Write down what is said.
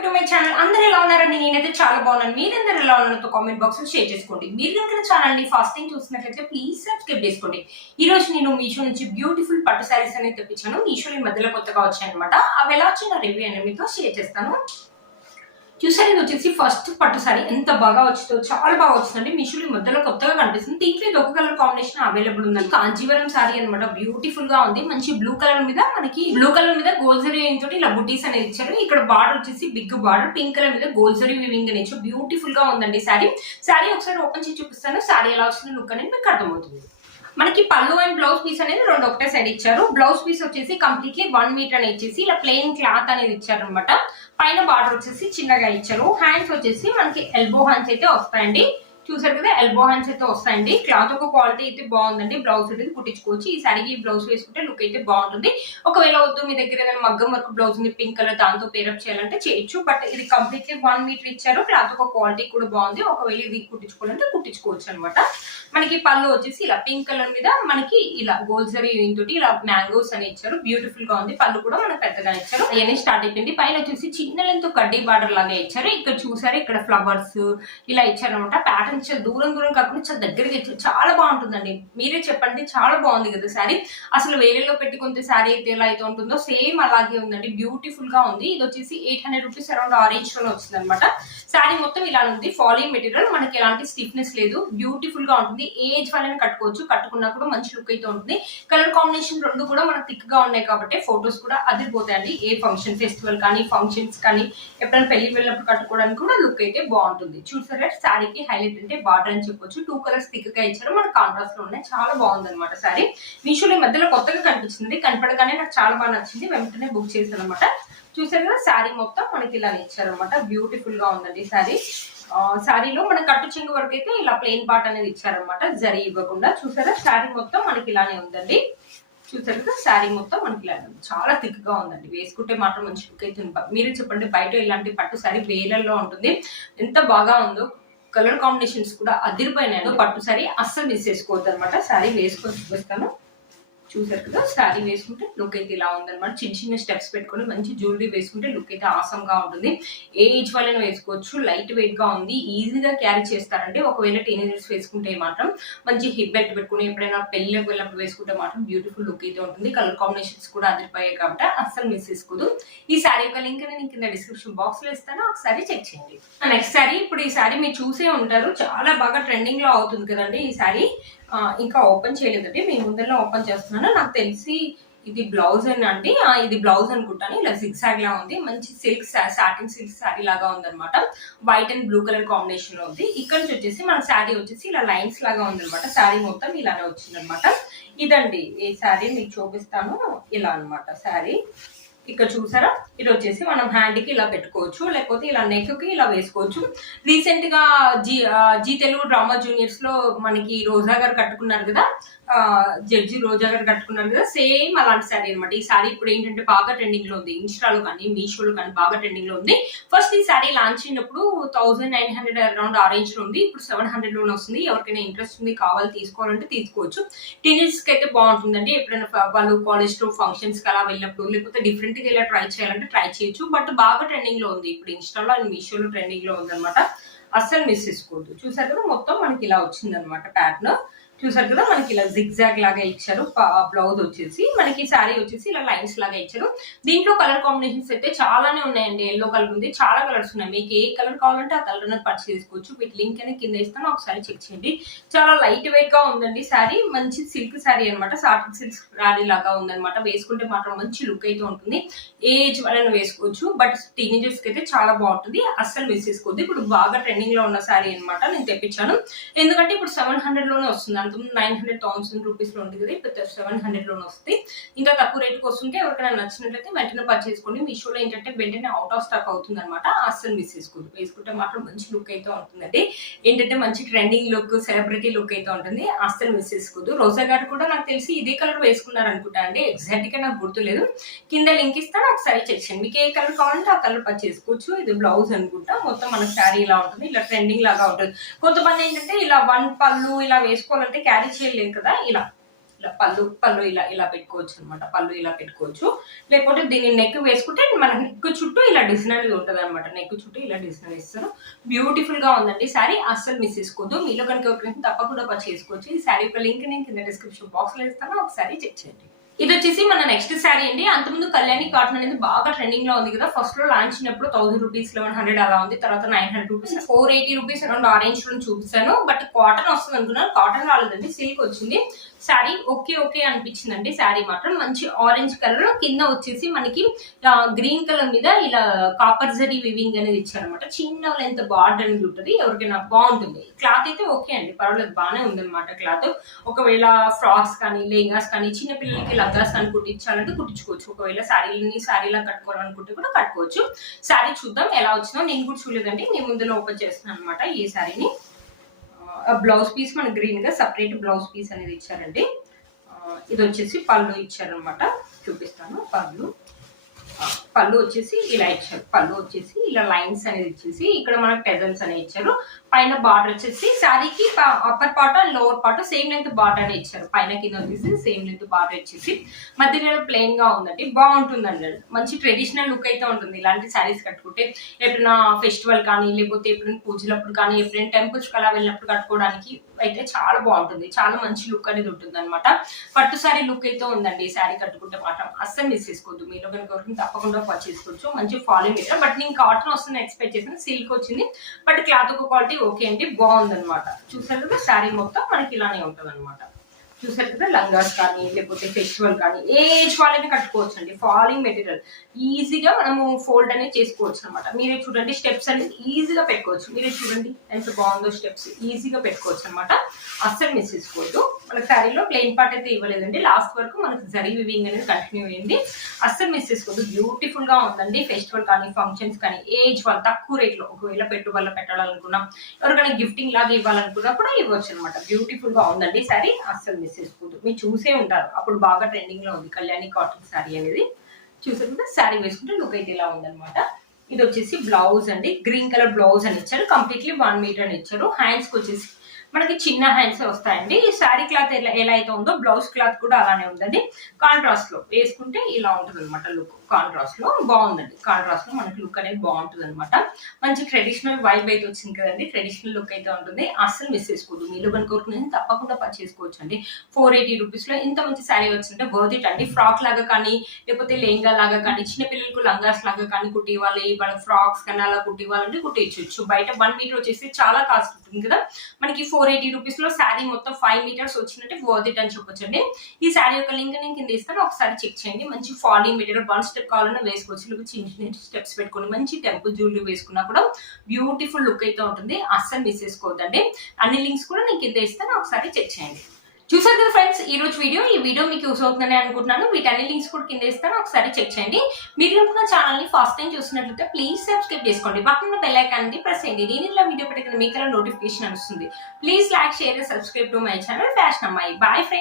Back to my channel. అందరూ ఎలా ఉన్నారండి? నేనైతే చాలా బాగున్నాను. మీరందరూ ఎలా ఉన్నారో కామెంట్ బాక్స్ లో షేర్ చేసుకోండి. మీరు కనుక ఛానల్ ని ఫస్ట్ టైం చూసినట్లయితే ప్లీజ్ సబ్స్క్రైబ్ చేసుకోండి. ఈ రోజు నేను మీషో నుంచి బ్యూటిఫుల్ పట్టు శారీస్ అనేది తెప్పించాను. మీషో ఈ మధ్యలో కొత్తగా వచ్చాయన్నమాట. అవి ఎలా వచ్చిన రివ్యూ అనేది మీతో షేర్ చేస్తాను. చూసారు, ఇది వచ్చేసి ఫస్ట్ పట్టు సారీ ఎంత బాగా వచ్చిందో, చాలా బాగా వచ్చిందండి. మీషోలో మధ్యలో కొత్తగా కనిపిస్తుంది. దీంట్లో ఇది ఒక కలర్ కాంబినేషన్ అవైలబుల్ ఉందండి. కాంజీవరం సారీ అనమాట. బ్యూటిఫుల్ గా ఉంది. మంచి బ్లూ కలర్ మీద గోల్జరీ తోటి ఇలా బుటీస్ అనేది ఇచ్చారు. ఇక్కడ బార్డర్ వచ్చేసి బిగ్ బార్డర్, పింక్ కలర్ మీద గోల్జరీ వివింగ్ అనేది ఇచ్చారు. బ్యూటిఫుల్ గా ఉందండి సారీ ఒకసారి ఓపెన్ చేసి చూపిస్తాను. సారీ ఎలా వచ్చిందో లుక్ అనేది మీకు అర్థమవుతుంది. మనకి పళ్ళు అండ్ బ్లౌజ్ పీస్ అనేది రెండు ఒకటే సైడ్ ఇచ్చారు. బ్లౌజ్ పీస్ వచ్చేసి కంప్లీట్లీ 1 మీటర్ అనేది ఇచ్చేసి ఇలా ప్లెయిన్ క్లాత్ అనేది ఇచ్చారు అనమాట. పైన బార్డర్ వచ్చేసి చిన్నగా ఇచ్చారు. హ్యాండ్స్ వచ్చేసి మనకి ఎల్బో హ్యాండ్స్ అయితే వస్తాయండి. చూసారు కదా, ఎల్బో హ్యాండ్స్ అయితే వస్తాయండి. క్లాత్ ఒక క్వాలిటీ అయితే బాగుందండి. బ్లౌజ్ అనేది కుట్టించుకోవచ్చు. ఈ సారీకి బ్లౌజ్ వేసుకుంటే లుక్ అయితే బాగుంటుంది. ఒకవేళ వద్దు మీ దగ్గర ఏదైనా మగ్గం వర్క్ బ్లౌజ్ ఉంది పింక్ కలర్, దాంతో పేరప్ చేయాలంటే చేయొచ్చు. బట్ ఇది కంప్లీట్లీ 1 మీటర్ ఇచ్చారు. క్లాత్ ఒక క్వాలిటీ కూడా బాగుంది. ఒకవేళ ఇది కుట్టించుకోవాలంటే కుట్టించుకోవచ్చు అనమాట. మనకి పళ్ళు వచ్చేసి ఇలా పింక్ కలర్ మీద మనకి ఇలా గోల్జరీ తోటి ఇలా మ్యాంగోస్ అని ఇచ్చారు. బ్యూటిఫుల్ గా ఉంది. పళ్ళు కూడా మనకు పెద్దగా ఇచ్చారు. అవన్నీ స్టార్ట్ అయిపోయింది. పైన వచ్చేసి చిన్న లెంత్ కడ్డీ బార్డర్ లాగా ఇచ్చారు. ఇక్కడ చూసారు, ఇక్కడ ఫ్లవర్స్ ఇలా ఇచ్చారు అనమాట. ప్యాటర్న్ చాలా దూరం కాకుండా చాలా దగ్గరికి ఇచ్చారు. చాలా బాగుంటుందండి. మీరే చెప్పండి, చాలా బాగుంది కదా శారీ. అసలు వేరేలో పెట్టుకుంటే శారీ అయితే ఎలా అయితే ఉంటుందో సేమ్ అలాగే ఉందండి. బ్యూటిఫుల్ గా ఉంది. ఇది వచ్చేసి 800 రూపీస్ అరౌండ్ ఆరెంజ్ లోనే వచ్చింది అనమాట. శారీ మొత్తం ఇలా ఉంది. ఫాలింగ్ మెటీరియల్, మనకి ఎలాంటి స్టిఫ్నెస్ లేదు. బ్యూటిఫుల్ గా ఉంటుంది. ఏజ్ వాళ్ళని కట్టుకోవచ్చు. కట్టుకున్నా కూడా మంచి లుక్ అయితే ఉంటుంది. కలర్ కాంబినేషన్ రెండు కూడా మనకు థిక్ గా ఉన్నాయి కాబట్టి ఫొటోస్ కూడా అదిరిపోతాయండి. ఏ ఫంక్షన్, ఫెస్టివల్ కానీ ఫంక్షన్స్ కానీ ఎప్పుడైనా పెళ్లి వెళ్ళినప్పుడు కట్టుకోవడానికి కూడా లుక్ అయితే బాగుంటుంది. చూసారా, శారీకి హైలైట్ అంటే బార్డర్ అని చెప్పొచ్చు. 2 కలర్స్ థిక్ గా ఇచ్చారు. మనకు కాంట్రాస్ట్ లో ఉన్నాయి. చాలా బాగుంది అనమాట శారీ. మీషోలో మధ్యలో కొత్తగా కనిపించింది. కనపడగానే నాకు చాలా బాగా నచ్చింది. వెంటనే బుక్ చేశాను అనమాట. చూసారు కదా, శారీ మొత్తం మనకి ఇలా ఇచ్చారనమాట. బ్యూటిఫుల్ గా ఉందండి శారీ. శారీలో మన కట్టు చెంగు వరకు అయితే ఇలా ప్లెయిన్ పార్ట్ అనేది ఇచ్చారనమాట, జరీ ఇవ్వకుండా. చూసారా, శారీ మొత్తం మనకి ఇలానే ఉందండి. చూసారు కదా, శారీ మొత్తం మనకి ఇలా ఉంది. చాలా థిక్ గా ఉందండి. వేసుకుంటే మాత్రం మంచి లుక్ అయితే మీరే చెప్పండి, బయట ఇలాంటి పట్టు శారీ వేలల్లో ఉంటుంది. ఎంత బాగా ఉందో. కలర్ కాంబినేషన్స్ కూడా అదిరిపోయినాయి. పట్టు శారీ అస్సలు మిస్ చేసుకోవద్దు అనమాట. శారీ వేసుకొని చూపిస్తాను. చూసారు కదా, శారీ వేసుకుంటే లుక్ అయితే ఇలా ఉందన్నమాట. చిన్న చిన్న స్టెప్స్ పెట్టుకొని మంచి జ్యువెలరీ వేసుకుంటే లుక్ అయితే ఆసమ్ గా ఉంటుంది. ఏ ఏజ్ వాళ్ళని వేసుకోవచ్చు. లైట్ వెయిట్ గా ఉంది. ఈజీగా క్యారీ చేస్తారంటే. ఒకవేళ టీనేజర్స్ వేసుకుంటే మాత్రం మంచి హిప్ బెల్ట్ పెట్టుకుని ఎప్పుడైనా పెళ్ళికి వెళ్ళినప్పుడు వేసుకుంటే మాత్రం బ్యూటిఫుల్ లుక్ అయితే ఉంటుంది. కలర్ కాంబినేషన్స్ కూడా అదిరిపోయాయి కాబట్టి అస్సలు మిస్ చేసుకోదు. ఈ శారీ యొక్క లింక్ నేను కింద డిస్క్రిప్షన్ బాక్స్ లో ఇస్తాను, ఒకసారి చెక్ చేయండి. నెక్స్ట్ శారీ, ఇప్పుడు ఈ శారీ మీరు చూసే ఉంటారు. చాలా బాగా ట్రెండింగ్ లో అవుతుంది కదండి ఈ శారీ. ఇంకా ఓపెన్ చేయలేదండి, మీ ముందరలో ఓపెన్ చేస్తున్నాను. నాకు తెలిసి ఇది బ్లౌజ్ అండి. ఇది బ్లౌజ్ అనుకుంటాను. ఇలా జిగ్జాగ్ లా ఉంది. మంచి సిల్క్ సాటిన్ సిల్క్ శారీ లాగా ఉందన్నమాట. White and blue colour combination లో ఉంది. ఇక్కడ నుంచి వచ్చేసి మన శారీ వచ్చేసి ఇలా లైన్స్ లాగా ఉందన్నమాట. శారీ మొత్తం ఇలానే వచ్చిందనమాట. ఇదండి ఈ శారీ మీకు చూపిస్తాను. ఇలా అనమాట శారీ. ఇక్కడ చూసారా, ఇది వచ్చేసి మనం హ్యాండ్ కి ఇలా పెట్టుకోవచ్చు, లేకపోతే ఇలా నెక్ కి ఇలా వేసుకోవచ్చు. రీసెంట్ గా జీ తెలుగు డ్రామా జూనియర్స్ లో మనకి రోజా గారు కట్టుకున్నారు కదా, జడ్జి రోజా గారు కట్టుకున్నారు కదా, సేమ్ అలాంటి శారీ అనమాట. ఈ శారీ ఇప్పుడు ఏంటంటే బాగా ట్రెండింగ్ లో ఉంది. ఇన్స్టాలో కానీ మీషోలో కానీ బాగా ట్రెండింగ్ లో ఉంది. ఫస్ట్ ఈ శారీ లాంచ్ అయినప్పుడు 1900 అరౌండ్ ఆరెంజ్ లో ఉంది. ఇప్పుడు 700 లోనే వస్తుంది. ఎవరికైనా ఇంట్రెస్ట్ ఉంది, కావాలి తీసుకోవాలంటే తీసుకోవచ్చు. టీనేజర్స్ కి అయితే బాగుంటుందండి. ఎప్పుడైనా వాళ్ళు కాలేజ్ లో ఫంక్షన్స్ కి అలా వెళ్ళినప్పుడు, లేకపోతే డిఫరెంట్ గా ఇలా ట్రై చేయాలంటే ట్రై చేయొచ్చు. బట్ బాగా ట్రెండింగ్ లో ఉంది. ఇప్పుడు ఇన్స్టాలో అండ్ మీషోలో ట్రెండింగ్ లో ఉంది అనమాట. అస్సలు మిస్ చేసుకోవద్దు. చూసారు కదా, మొత్తం మనకి ఇలా వచ్చింది అనమాట ప్యాటర్న్. చూసారు కదా, మనకి ఇలా జిగ్జాగ్ లాగా ఇచ్చారు. బ్లౌజ్ వచ్చేసి మనకి శారీ వచ్చేసి ఇలా లైన్స్ లాగా ఇచ్చారు. దీంట్లో కలర్ కాంబినేషన్స్ అయితే చాలానే ఉన్నాయండి. ఎల్లో కలర్ ఉంది, చాలా కలర్స్ ఉన్నాయి. మీకు ఏ కలర్ కావాలంటే ఆ కలర్ అనేది పర్చేస్ చేసుకోవచ్చు. వీటి లింక్ అనేది కింద ఇస్తాను, ఒకసారి చెక్ చేయండి. చాలా లైట్ వెయిట్ గా ఉందండి శారీ. మంచి సిల్క్ శారీ అనమాట. సాటిన్ సిల్క్ శారీ లాగా ఉందన్నమాట. వేసుకుంటే మాత్రం మంచి లుక్ అయితే ఉంటుంది. ఏజ్ వాళ్ళని వేసుకోవచ్చు. బట్ టీనేజర్స్ కి అయితే చాలా బాగుంటుంది. అస్సలు మిస్ చేసుకోవద్దు. ఇప్పుడు బాగా ట్రెండింగ్ లో ఉన్న శారీ అనమాట. నేను తెప్పించాను ఎందుకంటే ఇప్పుడు 700 లోనే వస్తుంది. 900,000 రూపీస్ లో ఉంది కదా, ఇప్పుడు 700 లోనే వస్తుంది. ఇంకా తక్కువ రేటుకి వస్తుంటే ఎవరికైనా నచ్చినట్లయితే వెంటనే పర్చేస్ చేసుకోండి. మీషోలో ఏంటంటే వెంటనే అవుట్ ఆఫ్ స్టాక్ అవుతుంది అనమాట. అస్సలు మిస్ చేసుకోదు. వేసుకుంటే మాత్రం మంచి లుక్ అయితే ఉంటుందండి. ఏంటంటే మంచి ట్రెండింగ్ లుక్, సెలబ్రిటీ లుక్ అయితే ఉంటుంది. అస్సలు మిస్ చేసుకోదు. రోజా గారు కూడా నాకు తెలిసి ఇదే కలర్ వేసుకున్నారు అనుకుంటా అండి. ఎగ్జాక్ట్ గా నాకు గుర్తులేదు. కింద లింక్ ఇస్తాను, ఒకసారి చెక్ చేయండి. మీకు ఏ కలర్ కావాలంటే ఆ కలర్ పర్చేస్ చేసుకోవచ్చు. ఇది బ్లౌజ్ అనుకుంటా. మొత్తం మన శారీ ఇలా ఉంటుంది. ఇలా ట్రెండింగ్ లాగా ఉంటుంది. కొంతమంది ఏంటంటే ఇలా 1 పళ్ళు ఇలా వేసుకోవాలంటే క్యారీ చేయలేదు కదా, ఇలా ఇలా పళ్ళు ఇలా ఇలా పెట్టుకోవచ్చు అనమాట. పళ్ళు ఇలా పెట్టుకోవచ్చు. లేకపోతే దీన్ని నెక్ వేసుకుంటే మన నెక్ చుట్టూ ఇలా డిజైన్ అనేది ఉంటుంది అనమాట. నెక్ చుట్టూ ఇలా డిజైన్ వేస్తారు. బ్యూటిఫుల్ గా ఉందండి శారీ, అస్సలు మిస్ చేసుకోవద్దు. మీలో కనుక ఎవరికైనా తప్పకుండా పర్చేస్ చేసుకోవచ్చు. ఈ శారీ యొక్క లింక్ నేను కింద డిస్క్రిప్షన్ బాక్స్ లో ఇస్తాను, ఒకసారి చెక్ చేయండి. ఇది వచ్చేసి మన నెక్స్ట్ శారీ అండి. అంతకుముందు కళ్యాణి కాటన్ అనేది బాగా ట్రెండింగ్ లో ఉంది కదా. ఫస్ట్ లో లాంచ్ అయినప్పుడు 1000 రూపీస్ 1100 అలా ఉంది. తర్వాత 900 రూపీస్ 480 రూపీస్ అరౌండ్ ఆరెంజ్ లో చూపిస్తాను. బట్ కాటన్ వస్తుంది అనుకున్నాను, కాటన్ రాలేదండి, సిల్క్ వచ్చింది. శారీ ఓకే అనిపించిందండి. శారీ మాత్రం మంచి ఆరెంజ్ కలర్, కింద వచ్చేసి మనకి గ్రీన్ కలర్ మీద ఇలా కాపర్ జరీ వివింగ్ అనేది ఇచ్చారనమాట. చిన్న లెంత్ బార్డర్ అనేది ఉంటుంది. ఎవరికైనా బాగుంటుంది. క్లాత్ అయితే ఓకే అండి, పర్వాలేదు, బాగానే ఉందన్నమాట క్లాత్. ఒకవేళ ఫ్రాక్స్ కానీ లెహంగాస్ కానీ చిన్న పిల్లలకి లంగాస్ కానీ కుట్టించాలంటే కుట్టించుకోవచ్చు. ఒకవేళ శారీలా కట్టుకోవాలనుకుంటే కూడా కట్టుకోవచ్చు. శారీ చూద్దాం ఎలా వచ్చిందో. నేను కూడా చూడలేదండి, నేను ముందులో ఓపెన్ చేస్తున్నాను అనమాట ఈ శారీని. బ్లౌజ్ పీస్ మన గ్రీన్ గా సపరేట్ బ్లౌజ్ పీస్ అనేది ఇచ్చారండి. ఇది వచ్చేసి పళ్ళు ఇచ్చారనమాట, చూపిస్తాను. పళ్ళు వచ్చేసి ఇలా ఇచ్చారు. పళ్ళు వచ్చేసి ఇలా లైన్స్ అనేది ఇచ్చేసి ఇక్కడ మనకు టెజల్స్ అనేది ఇచ్చారు. పైన బార్డర్ వచ్చేసి శారీకి upper part and lower part same length border అనేది ఇచ్చారు. పైన కింద వచ్చేసి సేమ్ లెంత్ బార్డర్ ఇచ్చేసి మధ్యలో ప్లెయిన్ గా ఉందండి. బాగుంటుందండి, మంచి ట్రెడిషనల్ లుక్ అయితే ఉంటుంది. ఇలాంటి శారీస్ కట్టుకుంటే ఎప్పుడైనా ఫెస్టివల్ కానీ లేకపోతే ఎప్పుడైనా పూజలప్పుడు కానీ ఎప్పుడైనా టెంపుల్స్ కి అలా వెళ్ళినప్పుడు కట్టుకోవడానికి అయితే చాలా బాగుంటుంది. చాలా మంచి లుక్ అనేది ఉంటుంది అనమాట. పట్టు శారీ లుక్ అయితే ఉందండి. ఈ శారీ కట్టుకుంటే మాత్రం అస్సలు మిస్ చేసుకోవద్దు. మీలో కనుక తప్పకుండా పర్చేసుకోవచ్చు. మంచి ఫాలింగ్ మెటీరియల్. బట్ నేను కాటన్ వస్తుంది ఎక్స్పెక్ట్ చేసాను, సిల్క్ వచ్చింది. బట్ క్లాత్ ఒక క్వాలిటీ ఓకే అండి, బాగుంది అనమాట. చూసారు కదా, శారీ మొత్తం మనకి ఇలానే ఉంటుంది అనమాట. చూసారు కదా, లంగాస్ కానీ లేకపోతే ఫెస్టివల్ కానీ ఏ ఏజ్ వాళ్ళని కట్టుకోవచ్చు అండి. ఫాలింగ్ మెటీరియల్, ఈజీగా మనము ఫోల్డ్ అనేది చేసుకోవచ్చు అనమాట. మీరే చూడండి, స్టెప్స్ అనేది ఈజీగా పెట్టుకోవచ్చు. మీరే చూడండి ఎంత బాగుందో, స్టెప్స్ ఈజీగా పెట్టుకోవచ్చు అనమాట. అస్సలు మిస్ చేసుకోవద్దు. మన శారీలో ప్లెయిన్ పార్ట్ అయితే ఇవ్వలేదండి, లాస్ట్ వరకు మనకు జరీ వివింగ్ అనేది కంటిన్యూ అయింది. అస్సలు మిస్ చేసుకోవద్దు. బ్యూటిఫుల్ గా ఉందండి. ఫెస్టివల్ కానీ ఫంక్షన్స్ కానీ ఏజ్ వాళ్ళు తక్కువ రేట్ లో ఒకవేళ పెట్టుబడులు పెట్టాలనుకున్నా, ఎవరికైనా గిఫ్టింగ్ లాగా ఇవ్వాలనుకున్నా కూడా ఇవ్వచ్చు అనమాట. బ్యూటిఫుల్ గా ఉందండి శారీ, అస్సలు మిస్ చేసుకోవద్దు. మీరు చూసే ఉంటారు, అప్పుడు బాగా ట్రెండింగ్ లో ఉంది కళ్యాణి కాటన్ శారీ అనేది. చూసారు కదా, శారీ వేసుకుంటే లుక్ అయితే ఇలా ఉందన్నమాట. ఇది వచ్చేసి బ్లౌజ్ అండి, గ్రీన్ కలర్ బ్లౌజ్ అని ఇచ్చారు. కంప్లీట్లీ 1 మీటర్ అని ఇచ్చారు. హ్యాండ్స్ కి వచ్చేసి మనకి చిన్న హ్యాండ్స్ వస్తాయండి. ఈ శారీ క్లాత్ ఎలా అయితే ఉందో బ్లౌజ్ క్లాత్ కూడా అలానే ఉందండి. కాంట్రాస్ట్ లో వేసుకుంటే ఇలా ఉంటుంది అనమాట లుక్. కాంట్రాస్ట్ లో బాగుందండి. కాంట్రాస్ట్ లో మనకి లుక్ అనేది బాగుంటుంది అనమాట. మంచి ట్రెడిషనల్ వైబ్ అయితే వచ్చింది కదండి. ట్రెడిషనల్ లుక్ అయితే ఉంటుంది. అస్సలు మిస్ చేసుకోవద్దు. మీలో కనుక తప్పకుండా పర్చేసుకోవచ్చు అండి. 480 రూపీస్ లో ఇంత మంచి శారీ వచ్చింటే వర్త్ ఇట్ అండి. ఫ్రాక్ లాగా కానీ లేకపోతే లెహంగా లాగా కానీ చిన్న పిల్లలకు లంగాస్ లాగా కానీ కుట్టివ్వాలి, వాళ్ళ ఫ్రాక్స్ కానీ అలా కుట్టివ్వాలంటే కుట్టించవచ్చు. బయట 1 మీటర్ వచ్చేసి చాలా కాస్ట్ ఉంటుంది కదా. మనకి 480 రూపీస్ లో శారీ మొత్తం 5 మీటర్స్ వచ్చినట్టే వర్త్ ఇట్ అని చెప్పొచ్చు అండి. ఈ శారీ యొక్క లింక్ నేను కింద ఇస్తాను, ఒకసారి చెక్ చేయండి. మంచి ఫాలింగ్ మెటీరియల్, 1 స్టెప్ కావాలన్నా వేసుకోవచ్చు. లేకపోతే చిన్న స్టెప్స్ పెట్టుకొని మంచి టెంపుల్ జ్యువెలరీ వేసుకున్నా కూడా బ్యూటిఫుల్ లుక్ అయితే ఉంటుంది. అస్సలు మిస్ చేసుకోవద్దండి. అన్ని లింక్స్ కూడా నేను కింద ఇస్తాను, ఒకసారి చెక్ చేయండి. చూసారు కదా ఫ్రెండ్స్, ఈ వీడియో మీకు యూస్ అవుతుందని అనుకుంటున్నాను. వీటన్ని లింక్స్ కూడా కింద ఇస్తాను, ఒకసారి చెక్ చేయండి. మీరు కనుక ఛానల్ ని ఫస్ట్ టైం చూసినట్లయితే ప్లీజ్ సబ్స్క్రైబ్ చేసుకోండి. పక్కన బెల్ ఐకాన్ ని ప్రెస్ చేయండి. నేను ఇలా వీడియో పెట్టిన మీకు నోటిఫికేషన్ వస్తుంది. Please like, share, subscribe to my channel fashion అమ్మాయి. Boy friends.